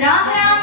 રામ રામ.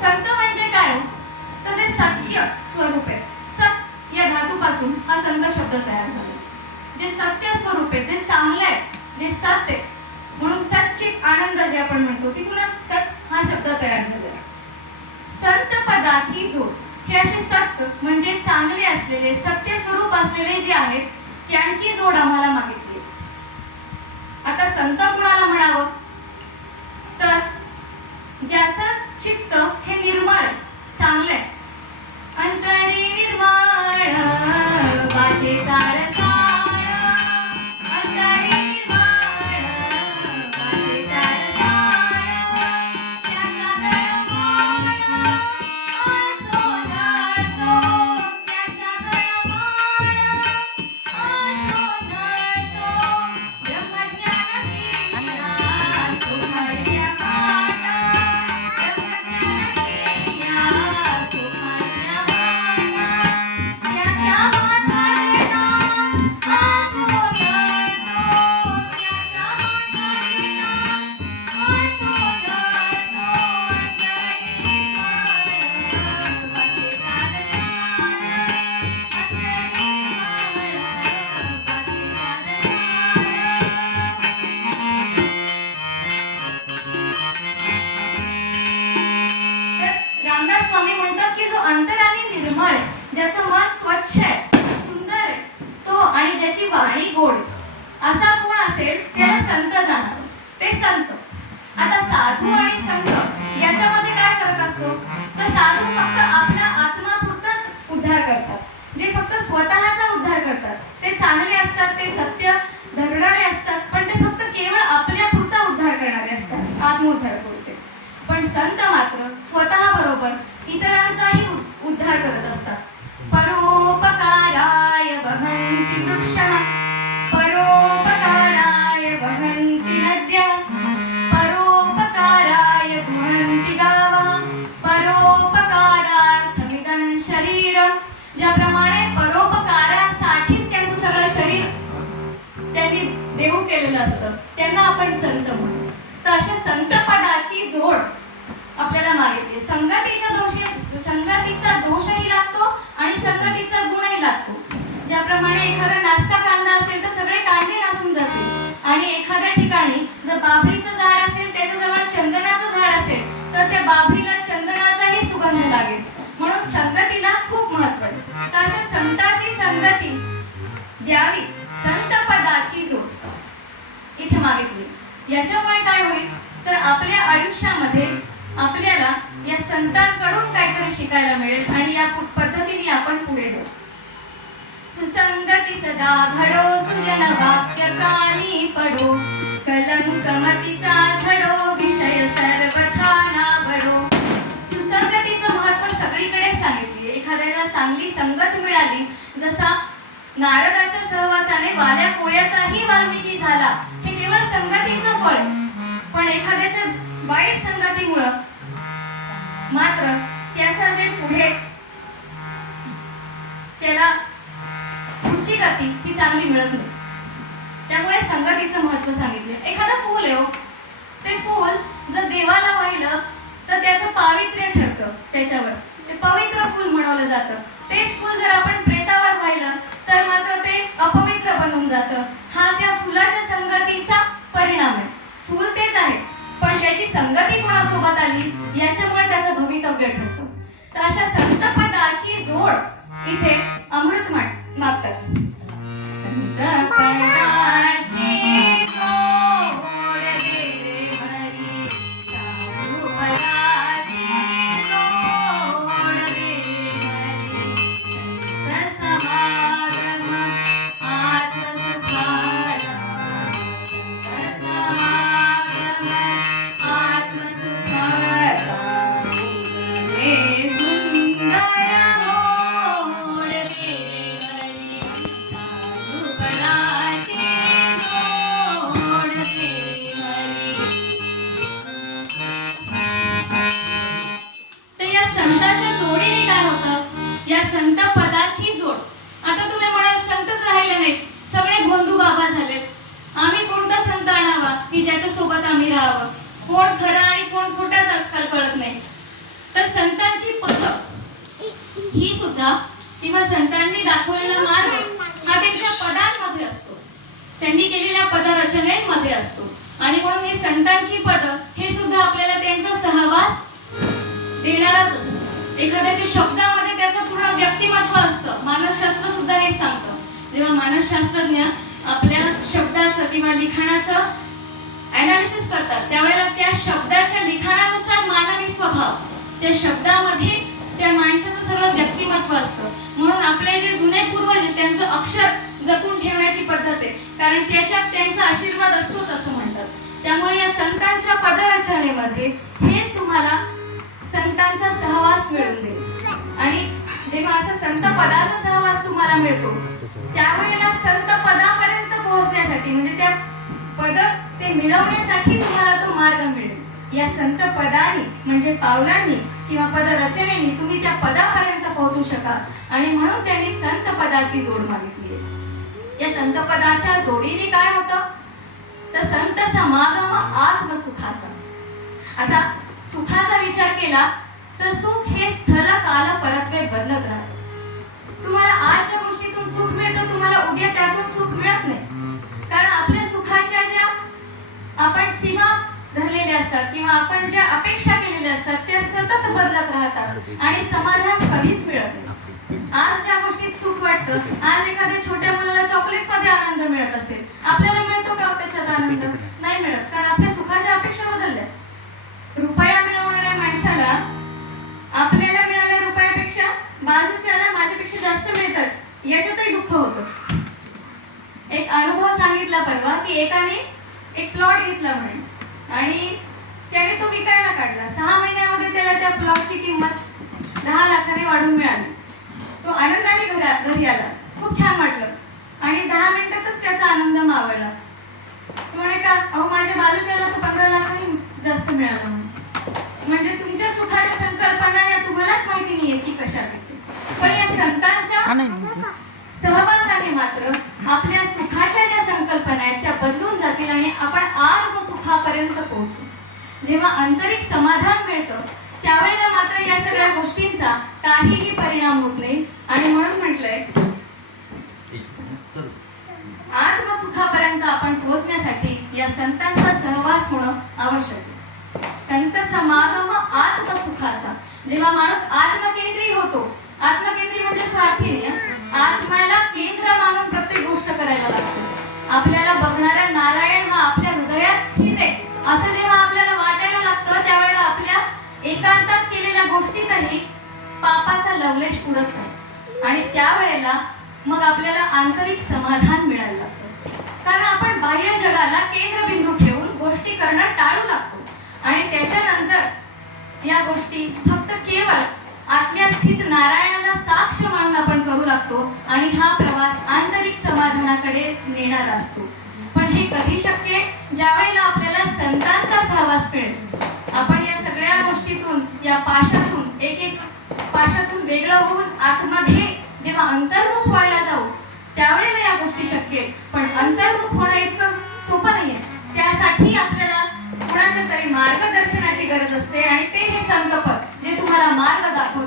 संत म्हणजे काय? तर जे सत्य स्वरूप आहे. सत या धातूपासून हा संत शब्द तयार झाला. जे सत्य स्वरूप आहे जे चांगलं आहे जे सत आहे म्हणून सच्चित आनंद जे आपण म्हणतो तिथूनच सत हा शब्द तयार झाला संत पदाची जोड. हे असे सत्य म्हणजे चांगले असलेले सत्य स्वरूप असलेले जे आहेत त्यांची जोड आम्हाला मागितली. आता संत कुणाला म्हणावं? ज्याचा ज्याचं मन स्वच्छ आहे सुंदर आहे तो आणि ज्याची वाणी गोड असा कोण असेल त्याला संत जाणार. ते संत. आता साधू आणि संत याच्यामध्ये काय फरक असतो? तर साधू फक्त आपल्या आत्मापुरताच उद्धार करतात. जे फक्त स्वतःचा उद्धार करतात. ते चांगले असतात ते सत्य धरणारे असतात पण ते फक्त केवळ आपल्या पुरता उद्धार करणारे असतात आत्मोद्धार करते पण संत मात्र स्वतः बरोबर इतरांचाही उद्धार करत असतात. असतं. त्यांना आपण संत म्हणू. तर अशा संतपणाची जोड आपल्याला मागितली. संगतीच्या दोषी संगतीचा दोषही लागतो आणि संगतीचा गुणही लागतो. ज्याप्रमाणे एखादा नाचता कांदा असेल तर सगळे कांदे नासून जातील. आणि एखाद्या ठिकाणी जर बाभळीचं झाड असेल त्याच्याजवळ चंदनाचं झाड असेल तर त्या बाभळीला चंदनाचाही सुगंध लागेल. म्हणून संगतीला खूप महत्त्व आहे. तर अशा संताची संगती द्यावी. संत पदाची जोड. इथे मागितली. याच्यामुळे काय होईल? तर आपल्या आयुष्यामध्ये आपल्याला या संतांकडून काहीतरी शिकायला मिळेल आणि या पद्धतीने आपण पुढे जाऊ. सुसंगती सदा घडो सुजन वाक्य कानी पडो। कलंक मतीचा झडो विषय सर्वथा नावडो सुसंगतीचं महत्त्व सगळीकडे सांगितली. एखाद्याला चांगली संगत मिळाली जसा नारदाच्या सहवासाने वाल्या कोळ्याचाही वाल्मिकी झाला हे केवळ संगतीचं फळ. पण एखाद्याच्या वाईट संगतीमुळं मात्र त्याचा जे पुढे त्याला पुढची गती ही चांगली मिळत नाही. त्यामुळे संगतीचं महत्त्व सांगितले. एखादं फूल आहे हो, ते फूल जर देवाला वाहिलं तर त्याचं पावित्र्य ठरतं त्याच्यावर. ते पवित्र फूल म्हणवलं जातं. तेच फूल जर आपण प्रेतावर वाहिलं तर मात्र ते अपवित्र बनून जातं. हा त्या फुलाच्या संगतीचा परिणाम आहे. फूल तेच आहे पण त्याची संगती कोणासोबत आली याच्यामुळे त्याचं भवितव्य ठरतं. तर अशा संतपदाची जोड इथे अमृत माग मागतात. संत राहिले नाहीत सगळे बंधू बाबा झालेत आम्ही कोणता संत आणावा? की ज्याच्या सोबत आम्ही राहावं? कोण खरा आणि कोण खोटाच आजकाल कळत नाही. तर संतांची पथ ही सुद्धा किंवा संतांनी दाखवलेला मार्ग हा त्यांच्या पदांमध्ये असतो. त्यांनी केलेल्या पदरचनेमध्ये असतो. आणि म्हणून हे संतांची पद हे सुद्धा आपल्याला त्यांचा सहवास देणारच असतो. एखाद्याच्या शब्दामध्ये त्याचं पूर्ण व्यक्तिमत्व असतं. मानसशास्त्र सुद्धा हे सांगतं. जेव्हा मानसशास्त्रज्ञ आपल्या शब्दाचं किंवा लिखाणाचं अनालिसिस करतात त्यावेळेला त्या शब्दाच्या लिखाणानुसार मानवी स्वभाव त्या शब्दामध्ये त्या माणसाचं सगळं व्यक्तिमत्व असतं. म्हणून आपले जे जुने पूर्वज त्यांचं अक्षर जपून ठेवण्याची पद्धत आहे. कारण त्याच्यात त्यांचा आशीर्वाद असतोच असं म्हणतात. त्यामुळे या संतांच्या पदरचनेमध्ये हेच तुम्हाला संतांचा सहवास मिळून देईल. तेव्हा असं संत पदाचा सहवास तुम्हाला मिळतो त्यावेळेला संत पदापर्यंत पोहोचण्यासाठी म्हणजे त्या पद ते मिळवण्यासाठी तुम्हाला तो मार्ग मिळेल. या संत पदाने म्हणजे पावलांनी किंवा पद रचनेनी तुम्ही त्या पदापर्यंत पोहोचू शकाल. आणि म्हणून त्यांनी संत पदाची जोड मागितली. या संत पदाच्या जोडीने काय होतं? तर संत समागम आत्मसुखाचा. आता सुखाचा विचार केला तर सुख हे स्थल काल परत्वे बदलत राहते. तुम्हाला आजच्या गोष्टीतून सुख मिळतं तुम्हाला उद्या त्यातून सुख मिळत नाही. कारण आपल्या सुखाच्या ज्या आपण सीमा धरलेल्या असतात किंवा आपण ज्या अपेक्षा केलेल्या असतात त्या सतत बदलत राहतात आणि समाधान कधीच मिळत नाही. आज ज्या गोष्टीत सुख वाटतं आज एखाद्या छोट्या मुलाला चॉकलेटमध्ये आनंद मिळत असेल आपल्याला मिळतो का हो त्याच्यात आनंद? नाही मिळत. कारण आपल्या सुखाच्या अपेक्षा बदल याच्यातही दुःख होतं. एक अनुभव सांगितला परवा की एकाने एक प्लॉट घेतला म्हणे. आणि त्याने तो विकायला काढला. सहा महिन्यामध्ये त्याला त्या प्लॉटची किंमत दहा लाखाने वाढून मिळाली. तो आनंदाने घरा घरी आला. खूप छान वाटलं. आणि दहा मिनिटातच त्याचा आनंद मावळला. तो म्हणे का अहो माझ्या बाजूच्याला तर पंधरा लाखांनी जास्त मिळाला म्हणे म्हणजे तुमच्या सुखाच्या संकल्पना या तुम्हालाच माहिती नाहीये की कशा भेटते पण या संतांच्या सहवासाने मात्र आपल्या सुखाच्या ज्या संकल्पना आहेत त्या बदलून जातील आणि आपण आत्म सुखापर्यंत पोहोचू. जेव्हा आंतरिक समाधान मिळतं त्यावेळेला मात्र या सगळ्या गोष्टींचा काहीही परिणाम होत नाही. आणि म्हणून म्हटलंय आत्मसुखापर्यंत आपण पोहोचण्यासाठी या संतांचा सहवास होणं आवश्यक आहे. संत समागम आत्मसुखाचा. जेव्हा माणूस आत्मकेंद्री होतो आत्मकेंद्री म्हणजे स्वार्थी नाही आत्म्याला केंद्र मानून प्रत्येक गोष्ट करायला लागते. आपल्याला बघणारा नारायण हा आपल्या हृदयात स्थित आहे. असं जेव्हा आपल्याला वाटायला लागतं त्यावेळेला आपल्या एकांतात केलेल्या गोष्टीतही पापाचा लवलेश उडत नाही. आणि त्यावेळेला मग आपल्याला आंतरिक समाधान मिळायला लागतं. कारण आपण बाह्य जगाला केंद्रबिंदू ठेवून गोष्टी करणं टाळू लागतो. आणि त्याच्यानंतर या गोष्टी फक्त केवळ आतल्या स्थित नारायणाला साक्ष मानून आपण करू लागतो आणि हा प्रवास आंतरिक समाधानाकडे नेणारा असतो. पण हे कधी शक्य? आहे ज्या वेळेला आपल्याला संतांचा सहवास मिळेल. आपण या सगळ्या गोष्टीतून या पाशातून एक एक पाशातून वेगळं होऊन आतमध्ये जेव्हा अंतर्मुख व्हायला जाऊ त्यावेळेला या गोष्टी शक्य आहेत. पण अंतर्मुख होणं इतकं सोपं नाहीये. त्यासाठी आपल्याला कुणाच्या तरी मार्गदर्शनाची गरज असते आणि ते हे संतपद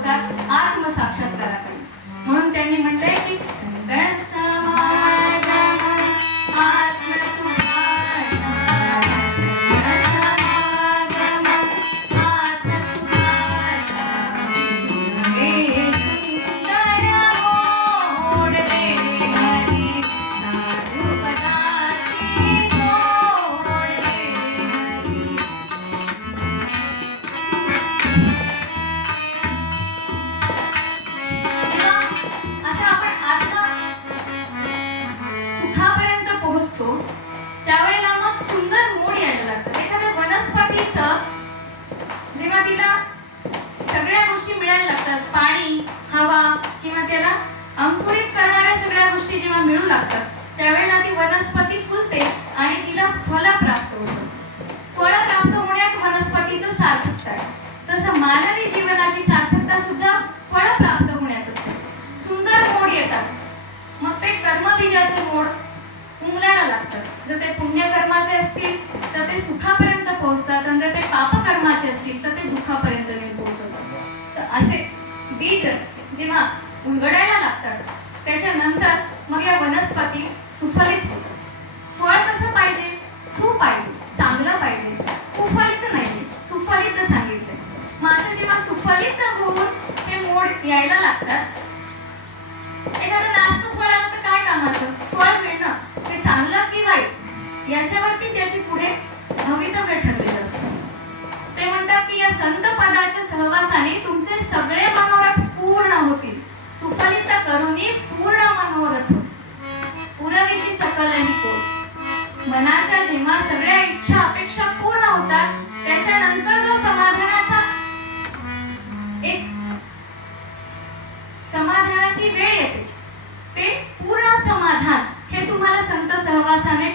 होतात आत्मसाक्षात आत्मसाक्षात्काराकडे म्हणून त्यांनी म्हटलंय वाढू लागतात. त्यावेळेला ती वनस्पती फुलते आणि तिला फळ प्राप्त होतं. फळ प्राप्त होण्यात वनस्पतीचं सार्थकता आहे. तसं मानवी जीवनाची सार्थकता सुद्धा फळ प्राप्त होण्यातच आहे. सुंदर मोड येतात. मग ते कर्मबीजाचे मोड उमलायला लागतात. जर ते पुण्यकर्माचे असतील तर ते सुखापर्यंत पोहोचतात आणि जर ते पापकर्माचे असतील तर ते दुःखापर्यंत पोहोचवतात तर असे बीज जेव्हा उलगडायला लागतात त्याच्यानंतर मग या वनस्पती सुफलित फळ कसं पाहिजे? सु पाहिजे. चांगलं पाहिजे. कुफलित नाही. सुफलित सांगितलं मग असं जेव्हा सुफलित होऊन हे मोड यायला लागतात एखादं नास्त फळ आलं तर काय कामाचं? फळ मिळणं. ते चांगलं की वाईट? याच्यावरती त्याची पुढे भवितव्य ठरलेलं असतं. ते म्हणतात की या संत पदाच्या सहवासाने तुमचे सगळे मनोरथ पूर्ण होतील. सुफलित करूनही मनाच्या जेव्हा सगळ्या इच्छा अपेक्षा पूर्ण होतात त्याच्यानंतर जो समाधानाचा एक समाधानाची वेळ येते ते पूर्ण समाधान हे तुम्हाला संत सहवासाने